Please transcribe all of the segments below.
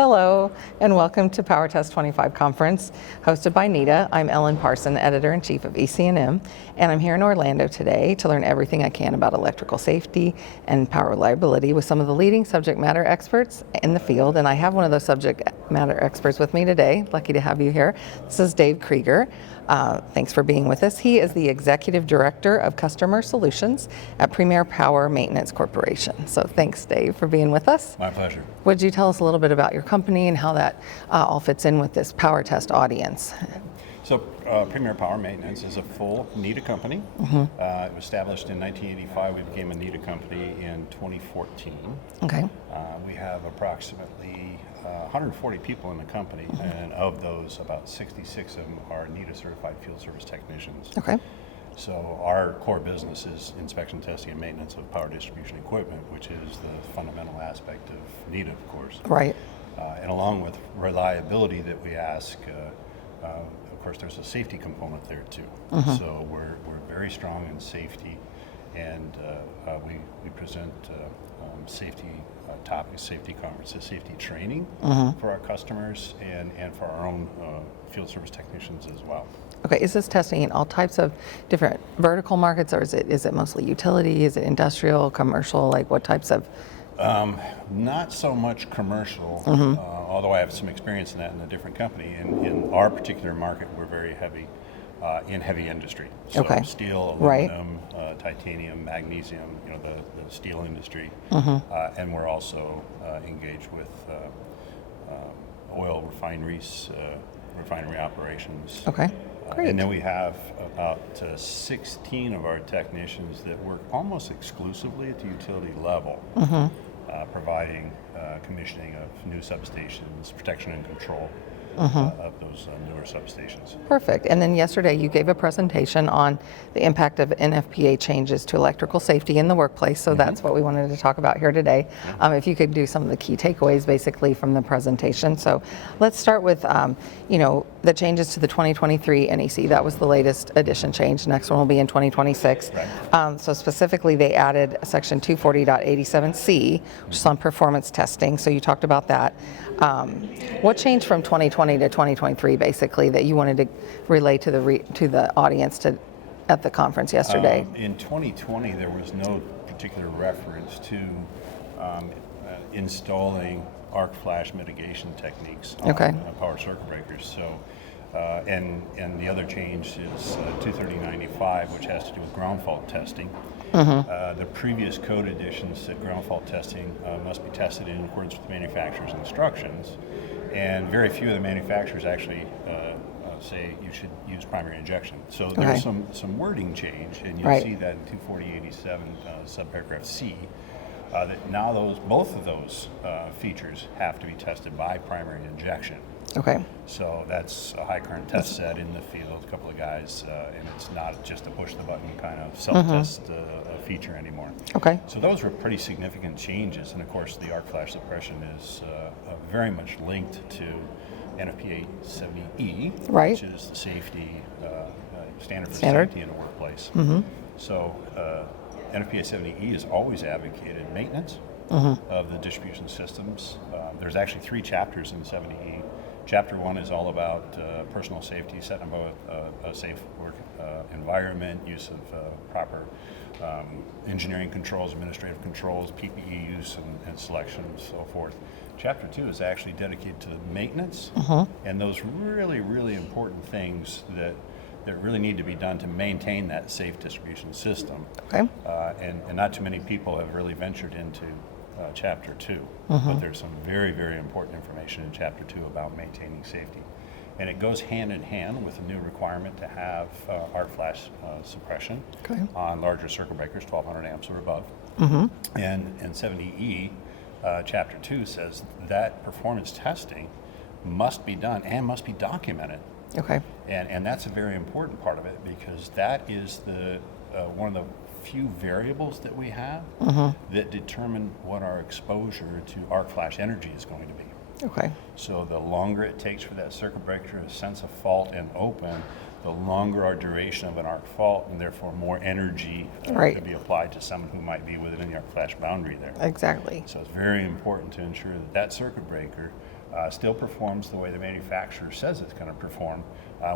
Hello, and welcome to PowerTest 25 conference, hosted by NETA. I'm Ellen Parson, Editor-in-Chief of EC&M, and I'm here in Orlando today to learn everything I can about electrical safety and power reliability with some of the leading subject matter experts in the field. And I have one of those subject matter experts with me today. Lucky to have you here. This is Dave Kreger. Thanks for being with us. He is the Executive Director of Customer Solutions at Premier Power Maintenance Corporation. So thanks, Dave, for being with us. My pleasure. Would you tell us a little bit about your company and how that all fits in with this PowerTest audience? So Premier Power Maintenance is a full NETA company. It was established in 1985. We became a NETA company in 2014. Okay. We have approximately 140 people in the company, and of those, about 66 of them are NETA-certified field service technicians. Okay. So our core business is inspection, testing, and maintenance of power distribution equipment, which is the fundamental aspect of NETA, of course. Right. And along with reliability that we ask, of course, there's a safety component there too. So we're very strong in safety, and we present safety topics, safety conferences, safety training for our customers and for our own field service technicians as well. Okay, is this testing in all types of different vertical markets, or is it mostly utility? Is it industrial, commercial? Like what types of? Not so much commercial, although I have some experience in that in a different company. In our particular market, we're very heavy in heavy industry. So steel, aluminum, titanium, magnesium, the steel industry. And we're also engaged with oil refineries, refinery operations. Okay. Great. And then we have about 16 of our technicians that work almost exclusively at the utility level, providing commissioning of new substations, protection and control of those newer substations. Perfect. And then yesterday you gave a presentation on the impact of NFPA changes to electrical safety in the workplace. So that's what we wanted to talk about here today. If you could do some of the key takeaways basically from the presentation. So let's start with, the changes to the 2023 NEC. That was the latest edition change. Next one will be in 2026. Right. So specifically they added section 240.87C, which is on performance testing. So you talked about that. What changed from 2020 to 2023 basically that you wanted to relay to the audience at the conference yesterday? In 2020 there was no particular reference to installing arc flash mitigation techniques on power circuit breakers. So and the other change is 230.95, which has to do with ground fault testing. The previous code editions said ground fault testing must be tested in accordance with the manufacturer's instructions, and very few of the manufacturers actually say you should use primary injection. So there's some wording change, and you'll see that in 240.87 subparagraph C, that now both of those features have to be tested by primary injection. Okay. So that's a high current test set in the field, a couple of guys, and it's not just a push the button kind of self-test feature anymore. Okay. So those were pretty significant changes, and of course the arc flash suppression is very much linked to NFPA 70E, which is the safety standard for safety in the workplace. So NFPA 70E has always advocated maintenance of the distribution systems. There's actually 3 chapters in 70E. Chapter 1 is all about personal safety, setting up a safe work environment, use of proper engineering controls, administrative controls, PPE use and selection, and so forth. Chapter 2 is actually dedicated to the maintenance and those really, really important things that really need to be done to maintain that safe distribution system. Okay. And not too many people have really ventured into Chapter 2, but there's some very, very important information in Chapter 2 about maintaining safety. And it goes hand in hand with a new requirement to have arc flash suppression on larger circuit breakers, 1200 amps or above. And 70E, Chapter 2 says that performance testing must be done and must be documented. Okay. And that's a very important part of it, because that is one of the few variables that we have that determine what our exposure to arc flash energy is going to be. Okay. So the longer it takes for that circuit breaker to sense a fault and open, the longer our duration of an arc fault, and therefore more energy could be applied to someone who might be within the arc flash boundary there. Exactly. So it's very important to ensure that that circuit breaker still performs the way the manufacturer says it's going to perform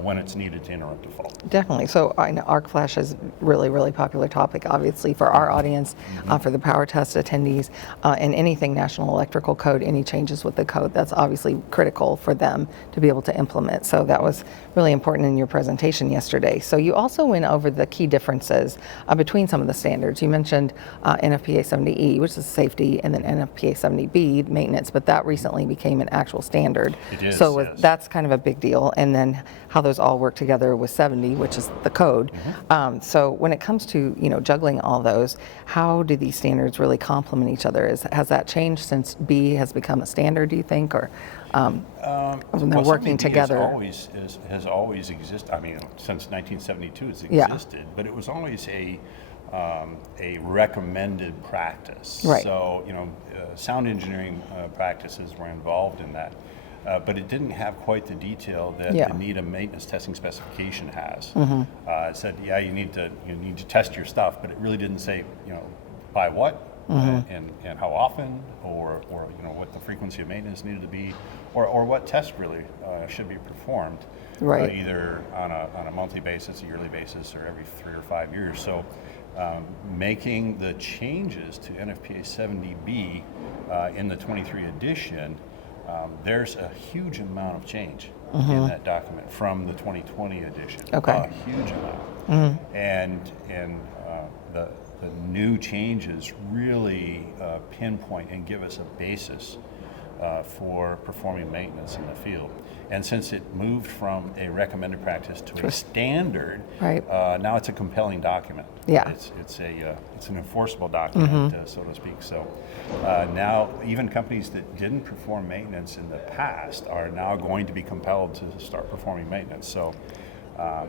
when it's needed to interrupt a fault. Definitely. So I know arc flash is really, really popular topic, obviously, for our audience, for the PowerTest attendees, and anything National Electrical Code, any changes with the code, that's obviously critical for them to be able to implement. So that was really important in your presentation yesterday. So you also went over the key differences between some of the standards. You mentioned NFPA 70E, which is safety, and then NFPA 70B, maintenance, but that recently became an actual standard. It is, so yes. That's kind of a big deal. And then how those all work together with 70, which is the code. So when it comes to juggling all those, how do these standards really complement each other? Has that changed since B has become a standard, do you think, or when they're working together? Has always existed. I mean, since 1972 it's existed, but it was always a recommended practice. Right. So sound engineering practices were involved in that. But it didn't have quite the detail that the NETA maintenance testing specification has. It said, yeah, you need to test your stuff, but it really didn't say, by what and how often, or what the frequency of maintenance needed to be, or what test really should be performed, either on a monthly basis, a yearly basis, or every 3 or 5 years. So making the changes to NFPA 70B in the 23 edition. There's a huge amount of change in that document from the 2020 edition. A huge amount. And the new changes really pinpoint and give us a basis for performing maintenance in the field. And since it moved from a recommended practice to a standard, now it's a compelling document. It's an enforceable document, so to speak. So now even companies that didn't perform maintenance in the past are now going to be compelled to start performing maintenance. So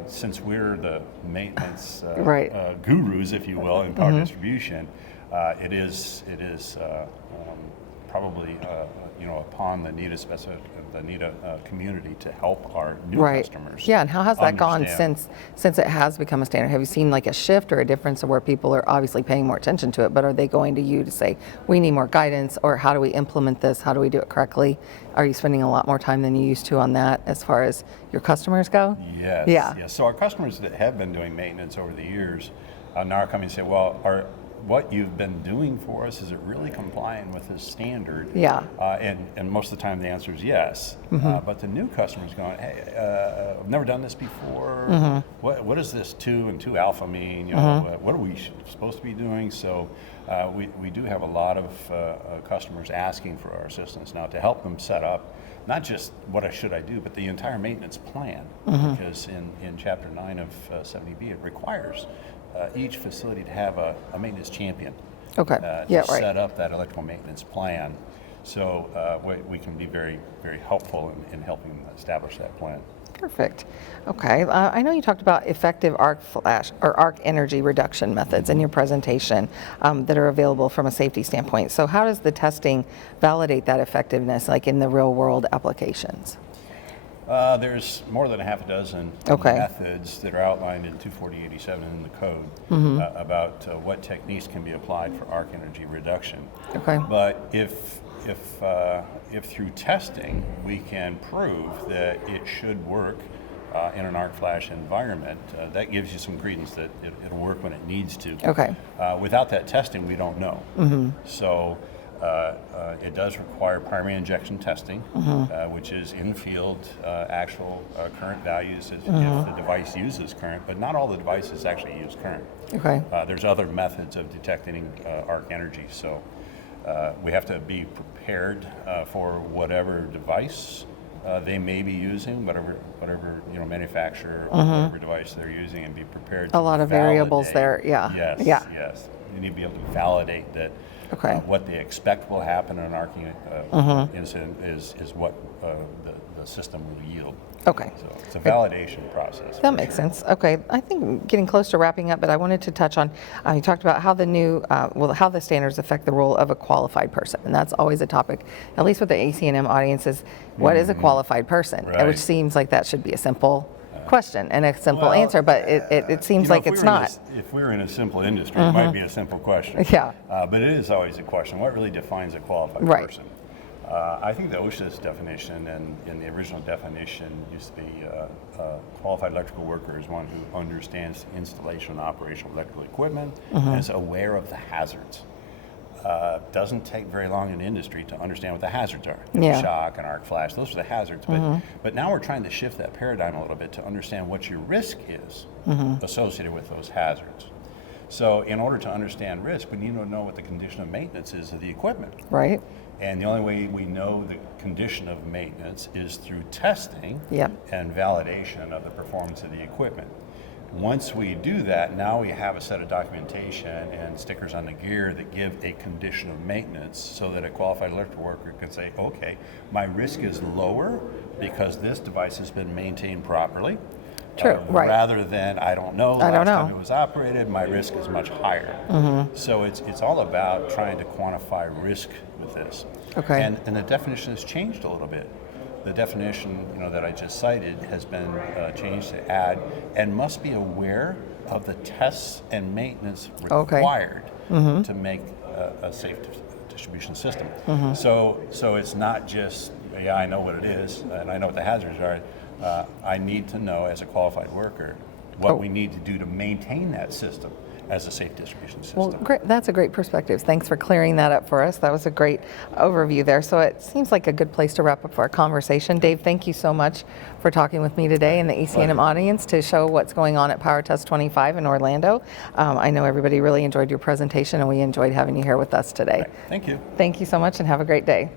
since we're the maintenance gurus, if you will, in power distribution, it is probably upon the NETA community to help our new customers. Yeah, and how has that gone since it has become a standard? Have you seen like a shift or a difference of where people are obviously paying more attention to it, but are they going to you to say, we need more guidance, or how do we implement this? How do we do it correctly? Are you spending a lot more time than you used to on that as far as your customers go? Yes. Yes. So our customers that have been doing maintenance over the years now are coming and say, well, what you've been doing for us, is it really complying with this standard? And most of the time the answer is yes. But the new customer's going, hey, I've never done this before. What does this 2 and 2 alpha mean? What are we supposed to be doing? So we do have a lot of customers asking for our assistance now to help them set up not just what should I do, but the entire maintenance plan. Because in Chapter 9 of 70B, it requires each facility to have a maintenance champion to set up that electrical maintenance plan. So we can be very, very helpful in helping them establish that plan. Perfect. Okay. I know you talked about effective arc flash or arc energy reduction methods in your presentation that are available from a safety standpoint. So how does the testing validate that effectiveness, like in the real world applications? There's more than a half a dozen methods that are outlined in 24087 in the code about what techniques can be applied for arc energy reduction. But if through testing we can prove that it should work in an arc flash environment, that gives you some credence that it'll work when it needs to. Without that testing, we don't know. So it does require primary injection testing, which is in-field actual current values if the device uses current, but not all the devices actually use current. There's other methods of detecting arc energy, so we have to be prepared for whatever device they may be using, whatever manufacturer or whatever device they're using, and be prepared to a lot of variables there. Yes. You need to be able to validate that what they expect will happen in an arcing incident is what the system will yield. So it's a validation process. That makes sense. Okay, I think getting close to wrapping up, but I wanted to touch on, you talked about how the new, how the standards affect the role of a qualified person, and that's always a topic, at least with the EC&M audiences, what is a qualified person? Which seems like that should be a simple question and a simple answer, but it seems like it's not. If we were in a simple industry, it might be a simple question. But it is always a question. What really defines a qualified person? I think the OSHA's definition and in the original definition used to be a qualified electrical worker is one who understands the installation and operation of electrical equipment and is aware of the hazards. Doesn't take very long in the industry to understand what the hazards are. Yeah. Shock and arc flash, those are the hazards. But now we're trying to shift that paradigm a little bit to understand what your risk is associated with those hazards. So in order to understand risk, we need to know what the condition of maintenance is of the equipment. Right. And the only way we know the condition of maintenance is through testing Yep. and validation of the performance of the equipment. Once we do that, now we have a set of documentation and stickers on the gear that give a condition of maintenance so that a qualified electrical worker can say, okay, my risk is lower because this device has been maintained properly. True, right. Rather than, I don't know, I don't last time know. it was operated, my risk is much higher. So it's all about trying to quantify risk with this. Okay. And the definition has changed a little bit. The definition that I just cited has been changed to add, and must be aware of the tests and maintenance required to make a safe distribution system. So it's not just, yeah, I know what it is, and I know what the hazards are. I need to know as a qualified worker what we need to do to maintain that system as a safe distribution system. Well, great. That's a great perspective. Thanks for clearing that up for us. That was a great overview there. So it seems like a good place to wrap up our conversation. Dave, thank you so much for talking with me today and the EC&M audience to show what's going on at PowerTest 25 in Orlando. I know everybody really enjoyed your presentation, and we enjoyed having you here with us today. Thank you. Thank you so much, and have a great day.